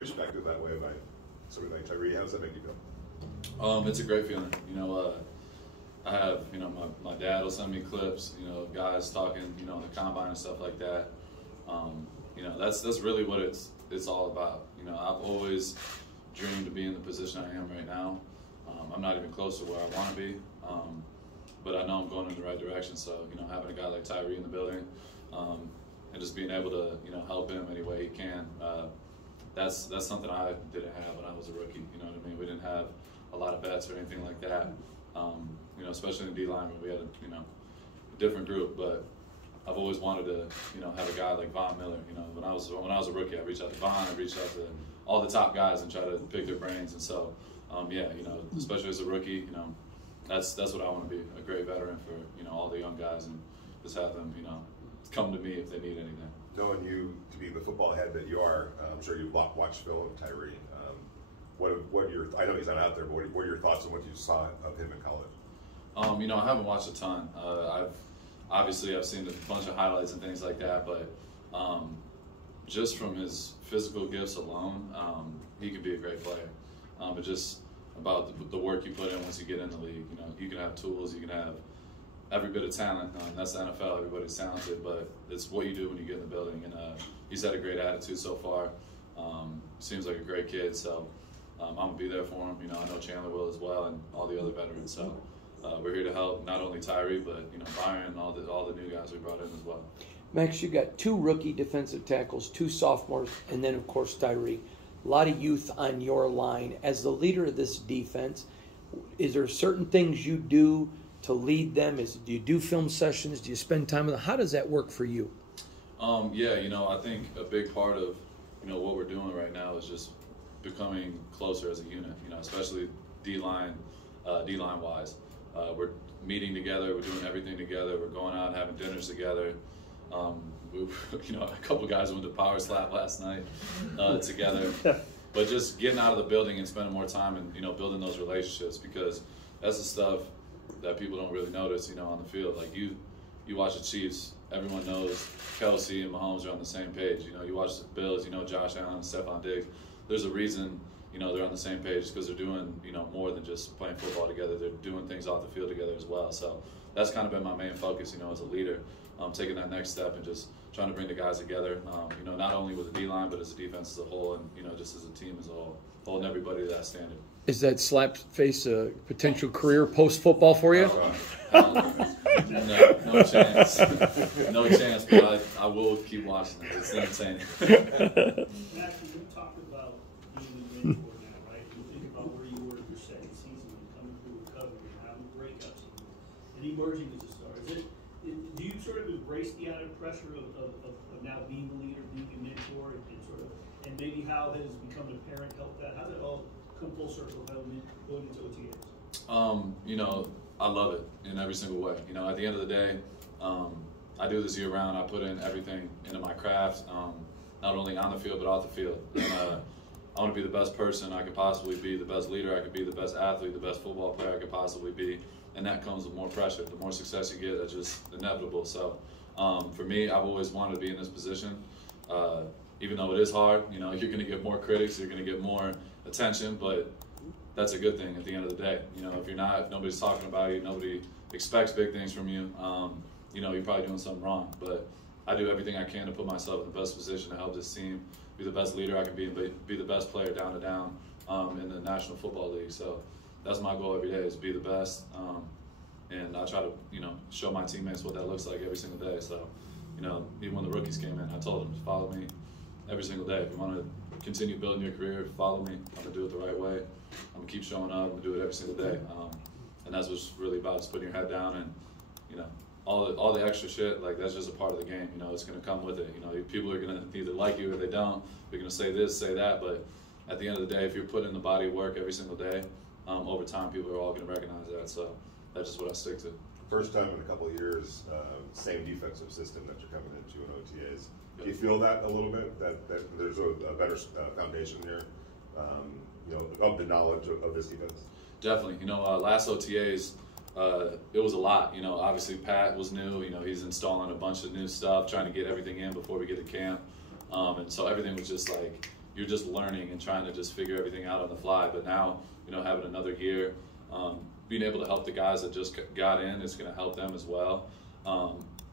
Respected that way by somebody like Tyree. How does that make you feel? It's a great feeling. I have, my dad will send me clips, guys talking, in the combine and stuff like that. That's really what it's all about. I've always dreamed to be in the position I am right now. I'm not even close to where I want to be, but I know I'm going in the right direction. So, having a guy like Tyree in the building, and just being able to, help him any way he can. That's something I didn't have when I was a rookie. You know what I mean? We didn't have a lot of vets or anything like that. Especially in D-line when we had a different group. But I've always wanted to, have a guy like Von Miller. When I was a rookie, I reached out to Von, I reached out to all the top guys and try to pick their brains. And so, especially as a rookie, that's what I want to be, a great veteran for all the young guys, and just have them, come to me if they need anything. Knowing you to be the football head that you are, I'm sure you've watched film of Tyree. What are your? I know he's not out there, but what are your thoughts on what you saw of him in college? I haven't watched a ton. I've seen a bunch of highlights and things like that, but just from his physical gifts alone, he could be a great player. But just about the work you put in once you get in the league, you can have tools, you can have every bit of talent. That's the NFL. Everybody's talented, but it's what you do when you get in the building. And he's had a great attitude so far. Seems like a great kid, so I'm gonna be there for him. I know Chandler will as well, and all the other veterans. So we're here to help not only Tyree, but Byron and all the new guys we brought in as well. Max, you got 2 rookie defensive tackles, 2 sophomores, and then of course Tyree. A lot of youth on your line. As the leader of this defense, is there certain things you do to lead them? Do you do film sessions? Do you spend time with them? How does that work for you? I think a big part of what we're doing right now is just becoming closer as a unit. Especially D-line wise. We're meeting together. We're doing everything together. We're going out and having dinners together. A couple guys went to Power Slap last night together. But just getting out of the building and spending more time and building those relationships, because that's the stuff that people don't really notice, on the field. Like you watch the Chiefs, everyone knows Kelsey and Mahomes are on the same page. You watch the Bills, Josh Allen and Stephon Diggs. There's a reason, they're on the same page, because they're doing, more than just playing football together. They're doing things off the field together as well. So that's kind of been my main focus, as a leader, taking that next step and just trying to bring the guys together, not only with the D-line, but as a defense as a whole, and, just as a team as a whole, holding everybody to that standard. Is that slap face a potential career post-football for you? No chance. No chance, but I will keep watching it. It's entertaining. Max, you talked about being a mentor now, right? You think about where you were in your second season and coming through recovery and having breakups and emerging as a star. Do you sort of embrace the added pressure of now being the leader, being a mentor, and maybe how has becoming a parent helped that? How did it all come full circle going into OTAs? I love it in every single way. At the end of the day, I do this year round. I put in everything into my craft, not only on the field but off the field. And I want to be the best person I could possibly be, the best leader I could be, the best athlete, the best football player I could possibly be. And that comes with more pressure. The more success you get, that's just inevitable. So for me, I've always wanted to be in this position. Even though it is hard, you're going to get more critics, you're going to get more attention, but that's a good thing at the end of the day. If nobody's talking about you, nobody expects big things from you, you're probably doing something wrong. But I do everything I can to put myself in the best position to help this team be the best leader I can be, and be the best player down to down in the National Football League. So that's my goal every day, is be the best. And I try to, show my teammates what that looks like every single day. So, even when the rookies came in, I told them, follow me every single day. If you want to continue building your career, follow me. I'm going to do it the right way. I'm going to keep showing up. I'm going to do it every single day. And that's what's really about, is putting your head down, and, all the extra shit, like, that's just a part of the game. It's going to come with it. People are going to either like you or they don't. They're going to say this, say that. But at the end of the day, if you're putting in the body of work every single day, over time, people are all going to recognize that. So that's just what I stick to. First time in a couple of years, same defensive system that you're coming into in OTAs. Do you feel that a little bit, that there's a better foundation there, of the knowledge of this defense? Definitely. Last OTAs, it was a lot. Obviously Pat was new. He's installing a bunch of new stuff, trying to get everything in before we get to camp. And so everything was just like, you're just learning and trying to just figure everything out on the fly. But now, you know, having another year, being able to help the guys that just got in is going to help them as well.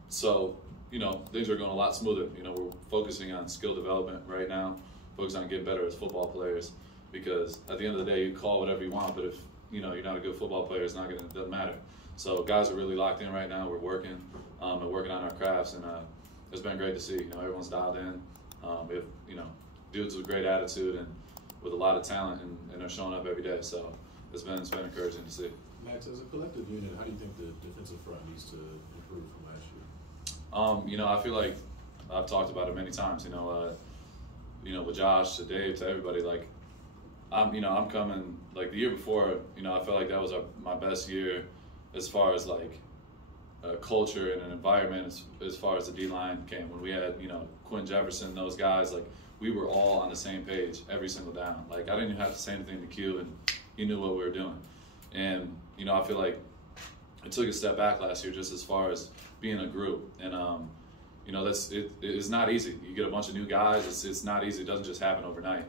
So, you know, things are going a lot smoother. You know, we're focusing on skill development right now, focusing on getting better as football players, because at the end of the day, you call whatever you want, but if, you know, you're not a good football player, it doesn't matter. So guys are really locked in right now. We're working and working on our crafts, and it's been great to see. You know, everyone's dialed in. We have, you know, dudes with great attitude and with a lot of talent, and they're showing up every day. So it's been encouraging to see. Max, as a collective unit, how do you think the defensive front needs to improve from last year? You know, I feel like I've talked about it many times. You know, with Josh, to Dave, to everybody. Like, I'm coming. Like the year before, you know, I felt like that was my best year as far as like culture and an environment. As far as the D-line came, when we had, you know, Quinn Jefferson, those guys, like we were all on the same page every single down. Like I didn't even have to say anything to Q, and he knew what we were doing. And you know, I feel like it took a step back last year just as far as being a group. And you know, it's not easy. You get a bunch of new guys. It's not easy. It doesn't just happen overnight.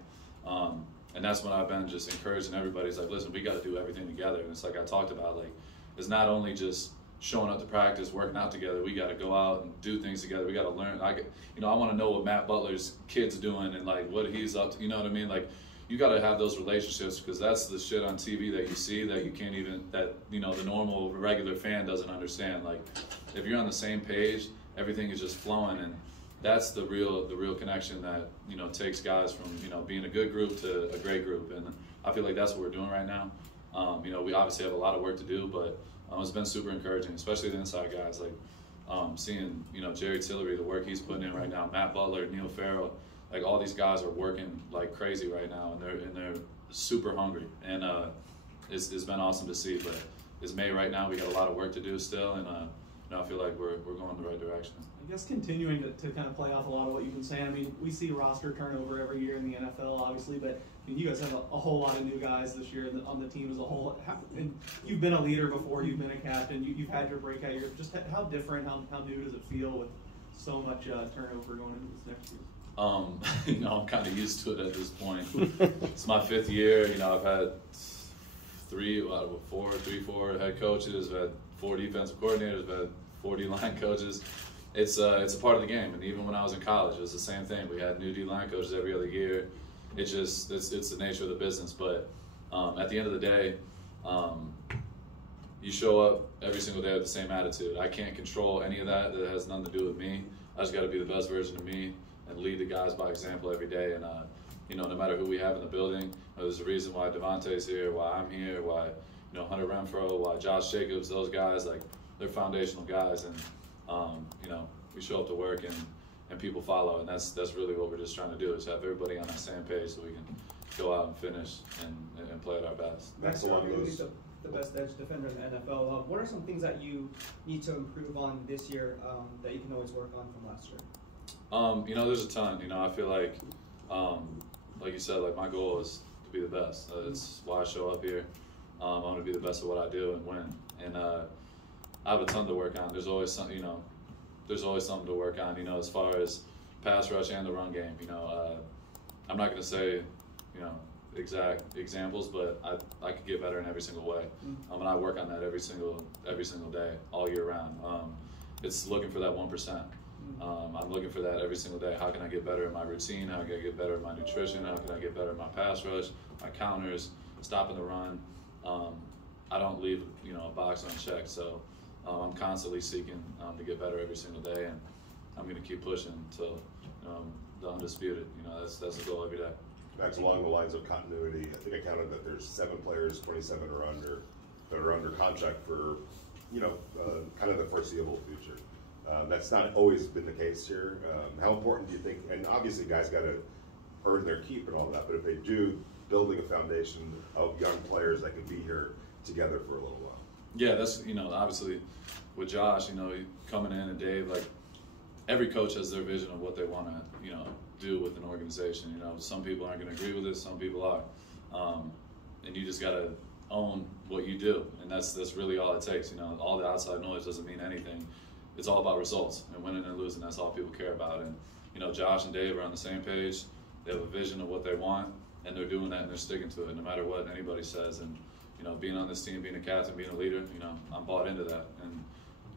And that's when I've been just encouraging everybody. It's like, listen, we got to do everything together. And it's like I talked about, like, it's not only just showing up to practice, working out together. We got to go out and do things together. We got to learn. You know, I want to know what Matt Butler's kid's doing and like what he's up to. You know what I mean? Like, you got to have those relationships, because that's the shit on TV that you see that you can't even, that, you know, the normal regular fan doesn't understand. Like, if you're on the same page, everything is just flowing, and that's the real connection that, you know, takes guys from, you know, being a good group to a great group. And I feel like that's what we're doing right now. You know, we obviously have a lot of work to do, but it's been super encouraging, especially the inside guys. Like seeing, you know, Jerry Tillery, the work he's putting in right now, Matt Butler, Neil Farrell, like all these guys are working like crazy right now, and they're super hungry, and it's been awesome to see. But it's May right now. We got a lot of work to do still, and you know, I feel like we're going in the right direction. I guess continuing to kind of play off a lot of what you've been saying. I mean, we see roster turnover every year in the NFL, obviously, but I mean, you guys have a whole lot of new guys this year on the team as a whole. And you've been a leader before, you've been a captain, you've had your breakout year. Just how different, how new does it feel with so much turnover going into this next season? You know, I'm kind of used to it at this point. It's my 5th year. You know, I've had 4 head coaches. I've had 4 defensive coordinators. I've had 4 D-line coaches. It's a part of the game. And even when I was in college, it was the same thing. We had new D-line coaches every other year. It's the nature of the business. But at the end of the day, you show up every single day with the same attitude. I can't control any of that. That has nothing to do with me. I just got to be the best version of me and lead the guys by example every day. And you know, no matter who we have in the building, there's a reason why Devontae's here, why I'm here, why, you know, Hunter Renfro, why Josh Jacobs, those guys, like, they're foundational guys. And you know, we show up to work and people follow, and that's really what we're just trying to do, is have everybody on that same page so we can go out and finish and play at our best. Maxx Crosby is the best edge defender in the NFL. What are some things that you need to improve on this year that you can always work on from last year? You know, there's a ton. You know, I feel like you said, like, my goal is to be the best. That's why I show up here. I want to be the best at what I do and win. And I have a ton to work on. There's always something, you know, to work on, you know, as far as pass rush and the run game. You know, I'm not going to say, you know, exact examples, but I could get better in every single way. And I work on that every single day, all year round. It's looking for that 1%. I'm looking for that every single day. How can I get better in my routine? How can I get better in my nutrition? How can I get better in my pass rush, my counters, stopping the run? I don't leave, you know, a box unchecked. So I'm constantly seeking to get better every single day, and I'm going to keep pushing until the undisputed. You know, that's the goal every day. Max, along the lines of continuity, I think I counted that there's 7 players, 27 or under, that are under contract for, you know, kind of the foreseeable future. That's not always been the case here. How important do you think, and obviously guys got to earn their keep and all that, but if they do, building a foundation of young players that can be here together for a little while? Yeah, that's, you know, obviously with Josh, you know, coming in, and Dave, like, every coach has their vision of what they want to, you know, do with an organization. You know, some people aren't going to agree with it, some people are. And you just got to own what you do, and that's really all it takes. You know, all the outside noise doesn't mean anything. It's all about results, and winning and losing, that's all people care about. And, you know, Josh and Dave are on the same page. They have a vision of what they want, and they're doing that, and they're sticking to it, no matter what anybody says. And you know, being on this team, being a captain, being a leader, you know, I'm bought into that. And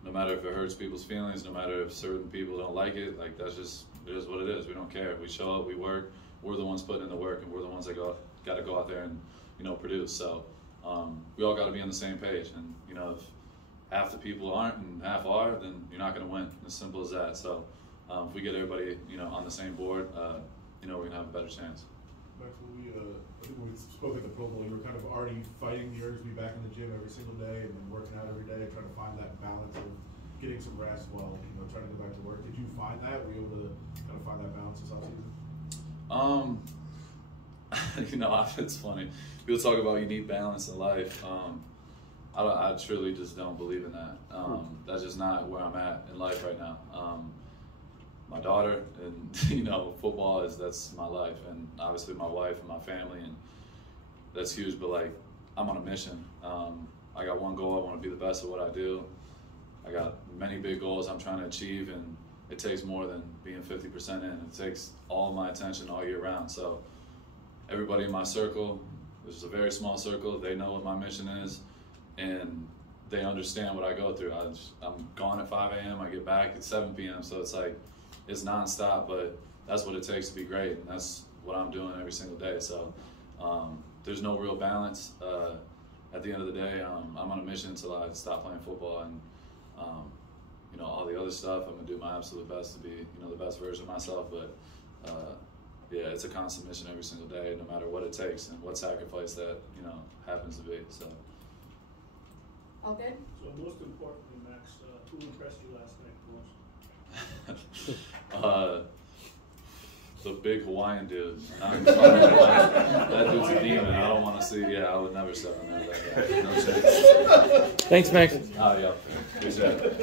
no matter if it hurts people's feelings, no matter if certain people don't like it, like that's just, it is what it is. We don't care. We show up, we work. We're the ones putting in the work, and we're the ones that got to go out there and, you know, produce. So we all got to be on the same page. And you know, if half the people aren't and half are, then you're not going to win. As simple as that. So if we get everybody, you know, on the same board, you know, we're gonna have a better chance. Max, I think when we spoke at the Pro Bowl, you were kind of already fighting the urge to be back in the gym every single day and then working out every day, trying to find that balance of getting some rest while, you know, trying to go back to work. Did you find that? Were you able to kind of find that balance this offseason? You know, it's funny. People talk about you need balance in life. I truly just don't believe in that. That's just not where I'm at in life right now. My daughter and, you know, football that's my life, and obviously my wife and my family, and that's huge. But like, I'm on a mission. I got one goal. I want to be the best at what I do. I got many big goals I'm trying to achieve, and it takes more than being 50% in. It takes all my attention all year round. So everybody in my circle, which is a very small circle, they know what my mission is, and they understand what I go through. I'm gone at 5 a.m. I get back at 7 p.m. So it's like, it's nonstop, but that's what it takes to be great, and that's what I'm doing every single day. So there's no real balance. At the end of the day, I'm on a mission until I stop playing football, and you know, all the other stuff, I'm gonna do my absolute best to be, you know, the best version of myself. But yeah, it's a constant mission every single day, no matter what it takes and what sacrifice that, you know, happens to be. So. All good? So most importantly, Max, who impressed you last night the most? The big Hawaiian dude. That dude's a demon. I don't want to see. Yeah, I would never step in there with that guy. No chance. Thanks, Max. Oh yeah. Appreciate it.